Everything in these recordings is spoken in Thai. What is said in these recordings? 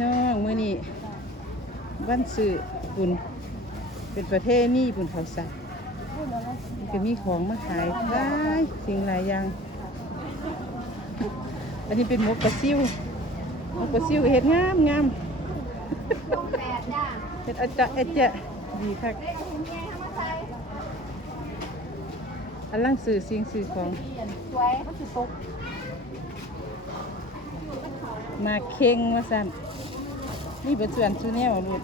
น้องมื้อนี้วันสื่อบุญเป็นประเทศนี่บุญเขาสัตว์ก็มีของมาขายหลายสิ่งหลายอย่าง อันนี้เป็นหมกปลาซิวหมกปลาซิวเห็ดงามงามเห็ดอาจะอาจะดีคักอันล่างสื่อสิ่งสื่อของสวยเขาสิตกมาเค็งมาสั่น นี่เป็นส่วนชูแนวลูก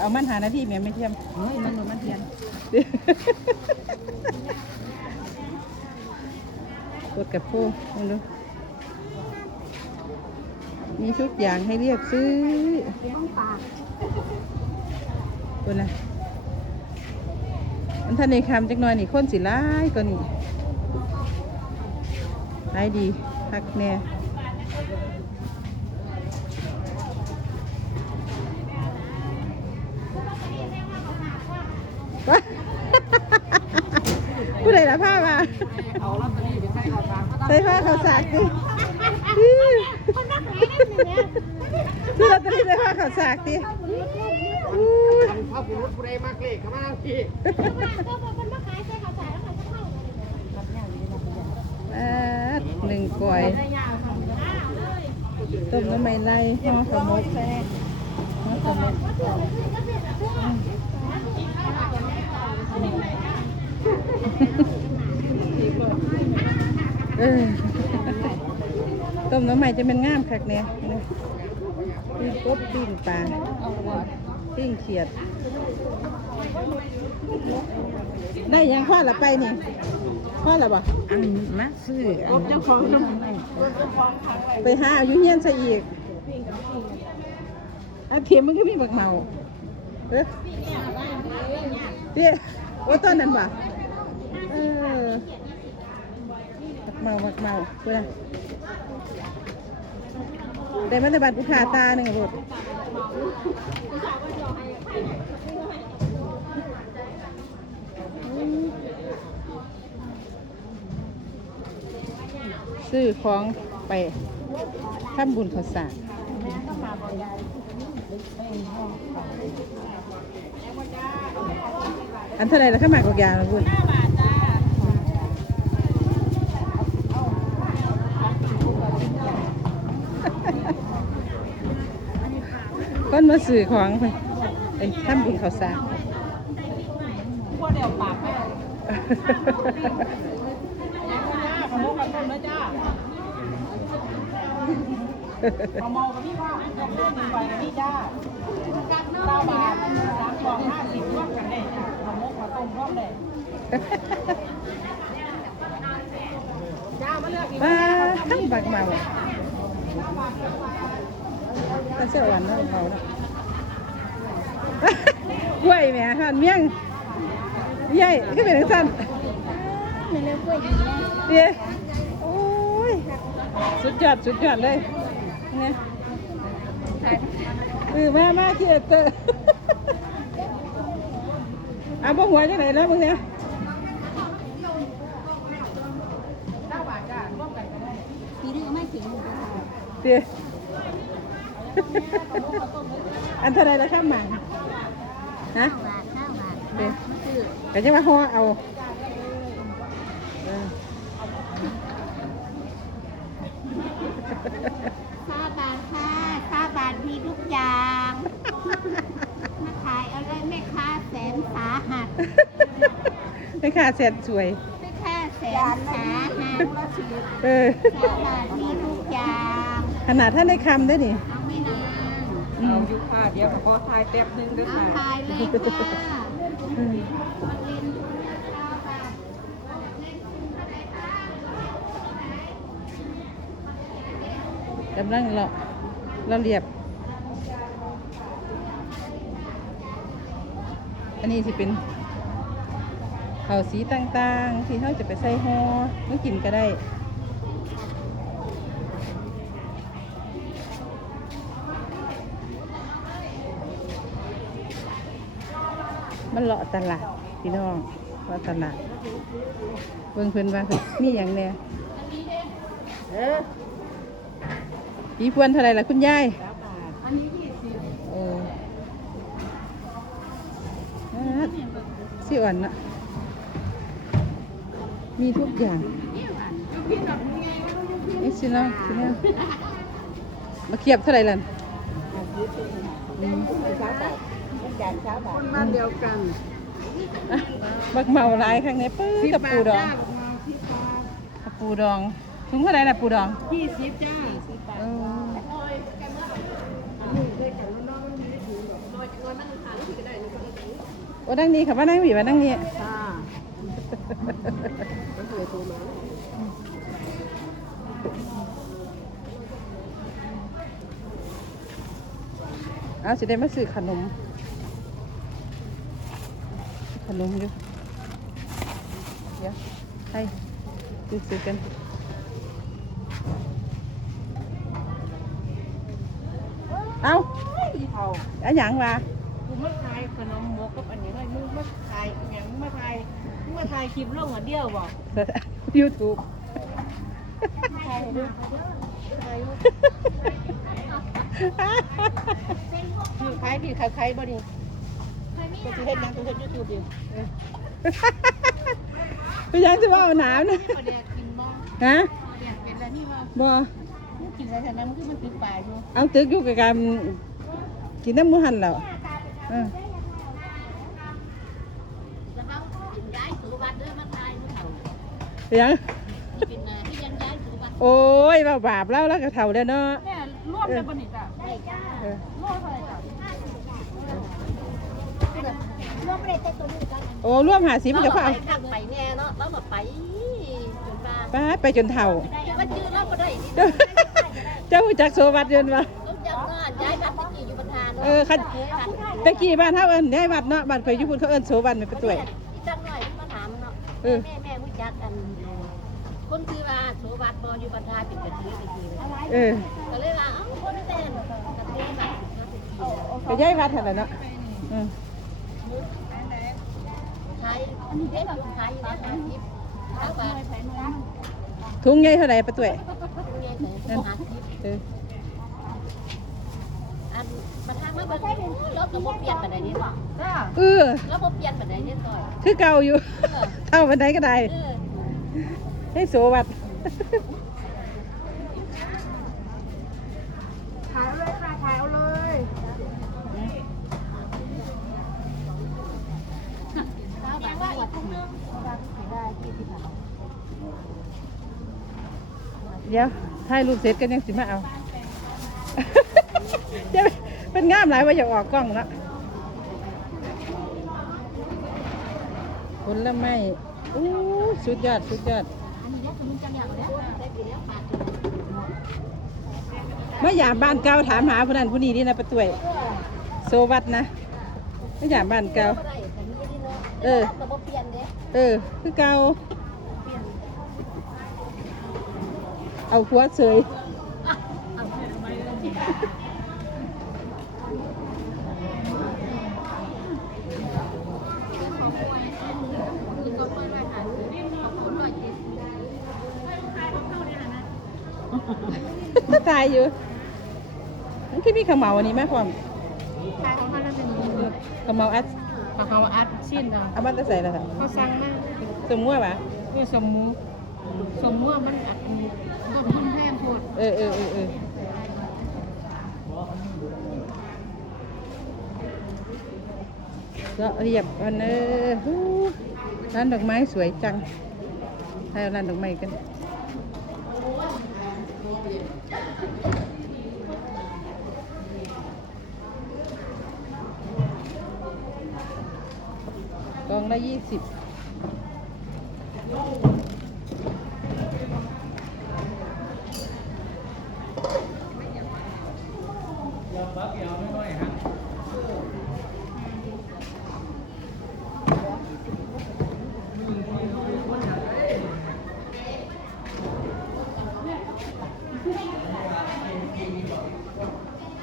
เอามันหาหน้าที่แม่ไม่เทียมเฮ้ยมันหนุนมันเทียนกดกับผู้มาดูมีทุกอย่างให้เรียกซื้อเลี้ยงปลาคนนะมันท่านในคำจักหน่อยนี่คนสิร้ายก็นี่ร้ายดีพักแน่ ผู้ใดละผ้ามาเอาลอตเตอรี่ไปใส่ข้าวสารก็ต้องใส่ผ้าเขาวสากดิคนนักขายนั่นเนี่ยซื้อลอตเตอรี่ใส่ผ้าเขาวสากดิอู้ยทำข้าวผู้รถผู้ใดมากเลขเข้ามาพี่อ่าหนึ่งกล้วยต้มน้ำไม่ไล่ห่อขมกห่อขมก เออต้มน้ำไม่จะเป็นงามคักเนี่ยนะปิ้งกบปิ้งปลาปิ้งเขียด ได้ยังพ่อละไปนี่พ่อละบ่อันมาซื้ออันเจ้าของน้ำไปหาอยู่เฮียนซะอีกอาเทียมมันก็มีบักเมาเอ้อเตี้ยโอ้ต้นนั้นบ่เออบัก เมาบักเมาเพื่อนแต่มันในบัตรผู้ขาตาหนึ่งรถซื้อของไปทำบุญข้าวสารอันเท่าไรแล้วข้ามากกอกยาและบุญ มาสื่อของไปไปทำบุญข้าวสารพวกเดียวปากแม่ขโมยกันต้นนะจ้าเอาเมากับพี่ว่าเอาเรื่องหนึ่งไปกับพี่จ้าเก้าบาทสามกล่องห้าสิบรวมกันได้จ้าขโมยมาต้มรอบเลยจ้ามาเลือกอีกบ้าทั้งบักเมา ถ้าเสียวันแล้วเมาแล้วกล้วยแหม่หันเมี่ยงใหญ่ขึ้นเป็นสั้นไม่เลือกกล้วยดีนะเดี๋ยวโอ้ยสุดยอดสุดยอดเลยเนี่ยเออมามาเกียรติเตอร์เอาบ่หัวจังไหนแล้วมึงเนี่ยเก้าบาทจ้าร่วมกันก็ได้ปีนี้ก็ไม่ถึงหมู่บ้านเดี๋ยว อันเท่าไรแล้วครับหมังฮะบาทห้าบาทเดี๋ยวคือก็จะว่าห่อเอาเออห้าบาทค่ะห้าบาทมีทุกอย่างมาขายอะไรแม่ค้าแสนสาหัสไม่ค่าเสร็จสวยแม่ค้าแสนสาหัสเออห้าบาทมีทุกอย่าง ขนาดท่านได้คำได้นี่ เอาไม่นานอืเอามอยู่ค่ะเดี๋ยวขอทายเต็มนึ่งด้วยเอาค่ะขายเลยค่ะอืมกำลังเราเราเรียบ อันนี้ที่เป็นเขาวสีต่างๆ ที่เขาจะไปใส่ห่อมันกินก็ได้ มันเลาะตลาดพี่น้องเลาะตลาดเบิ่งเพิ่นว่ามีอย่างแน่เออปีพวนเท่าไหรล่ะคุณยายอันนี้ยี่สิบเอออ่าสิอ่อนนะมีทุกอย่างนี่สินะสินะมาเขียบเท่าไหร่ล่ะ อืมคนบ้านเดียวกันอะบักเมาหลายครั้งนี้ปื้อกับปูดองกับปูดองถุงเท่าไหร่ล่ะปูดองยี่สิบจ้าเออโอ้นั่งนี่ค่ะว่านั่งหวีว่านั่งนี่ค่ะเอาสิได้มาซื้อขนม ขนมอยู่เดี๋ยวให้ซื้อซื้อกันเอาเอาอันหยังวะกูมาขายขนมหมกกับอันนี้ให้มึงมาขายอหย่างมาขายมึงมาถ่ายคลิปลงอันเดียวบ่ยูทูบถ่ายดูถ่ายคือขายดีขายขายบ่ดี ก็สิเฮ็ดหยังก็เฮ็ด YouTube ดิเป็นยังจะว่าเอาหนาวนะบ่แดกกินบ่ฮะแดกเป็นแล้วนี่ว่าบ่มึงกินอะไรแถวนั้นมันคือมันติดปลายอยู่เอาตึกอยู่กับการกินน้ำหมูหันแล้วเออแล้วก็กินย้ายสุวัสดิ์เด้อมาทายผู้เฒ่าเป็นยังกินเนยที่ยังย้ายสุวัสดิ์โอ้ยบาบาปแล้วแล้วก็เท่าแล้วเนาะแม่รวมแล้วบ่นี่จ้ะได้จ้าเออรวมเท่าไหร่จ้ะ รวมไม่ได้แต่ตัวนี้กันโอ้ร่วมหาสิบจะพาไปข้างไปแน่เนาะแล้วมาไปจนมาไปไปจนเท่าก็จื้อเราก็ได้เจ้าเจ้าหูจักโซวัดเดินมาต้องจังงานย้ายบ้านตะกี้อยู่บรรทานเออคันตะกี้บ้านเฮาเอิ้นได้วัดเนาะบ้านไปอยู่พุ่นเขาเอิ้นโซวัดแม่นประตูจังหน่อยมาถามเนาะเออแม่แม่ผู้จักกันคนคือว่าโสวัสดิ์บออยู่บรรทานเป็นกะทิตะกี้เออก็เลยว่าเอ้าคนแต่นกะทิแบบไปย้ายวัดหั่นแหละเนาะอืมไทยอันนี้ได้แบบไทยนะหาทิพย์ข้าวบาทถุงใหญ่เท่าไหร่ประตูไงเถอะหาทิพย์เอออันมาทางมาบ่รถก็บ่เปลี่ยนปานใดนี่บ่จ้าเออแล้วบ่เปลี่ยนปานใดนี่ต่อยคือเก่าอยู่เท่าบันไดก็ได้เออให้โซวัด ขายเอาเลยค่ะขายเอาเลย ข้าวบาทว่าทุ่งนึงได้ที่ที่ผ่าน เดี๋ยวถ่ายรูปเสร็จกันยังสิมาเอาเดี๋ยวเป็นงามหลายว่าอยากออกกล้องเนาะผลไม้อู้สุดยอดสุดยอดอันนี้เด้อคือมันจังอย่าอยากบ้านเก่าถามหาผู้นั้นผู้นี้ดีนะประตูโซวัดนะมาอยากบ้านเก่าเออเปลี่ยนเด้เออคือเก่า เอาหัวเสยตายอยู่มันคือมีขมเหลาอันนี้ไหมความขายของเขาแล้วเป็นขมเหลาอัดปลาเขาอัดชิ้นเนาะเอามันจะใส่แล้วค่ะเขาสั่งมาสมมติว่าคือสมมุติ สมมติว่ามันอัดต้นทุนแพงโพดเออเออเออเออก็เรียบกันเออร้านดอกไม้สวยจังให้ร้านดอกไม้กันกองละยี่สิบ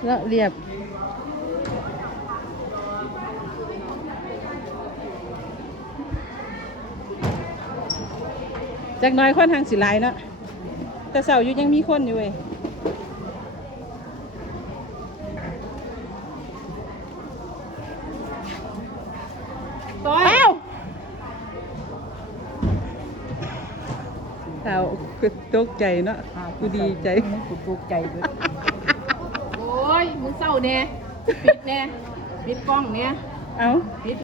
แล้วเรียบ จากน้อยค่อนทางสิไลเนาะแต่เสาอยู่ยังมีคนอยู่เว้ยเอเสาตกใจเนาะกูดีใจ กูตกใจเลย เศร้าเนี่ยปิดเนี่ยปิดกล้องเนี่ยเอา ปิด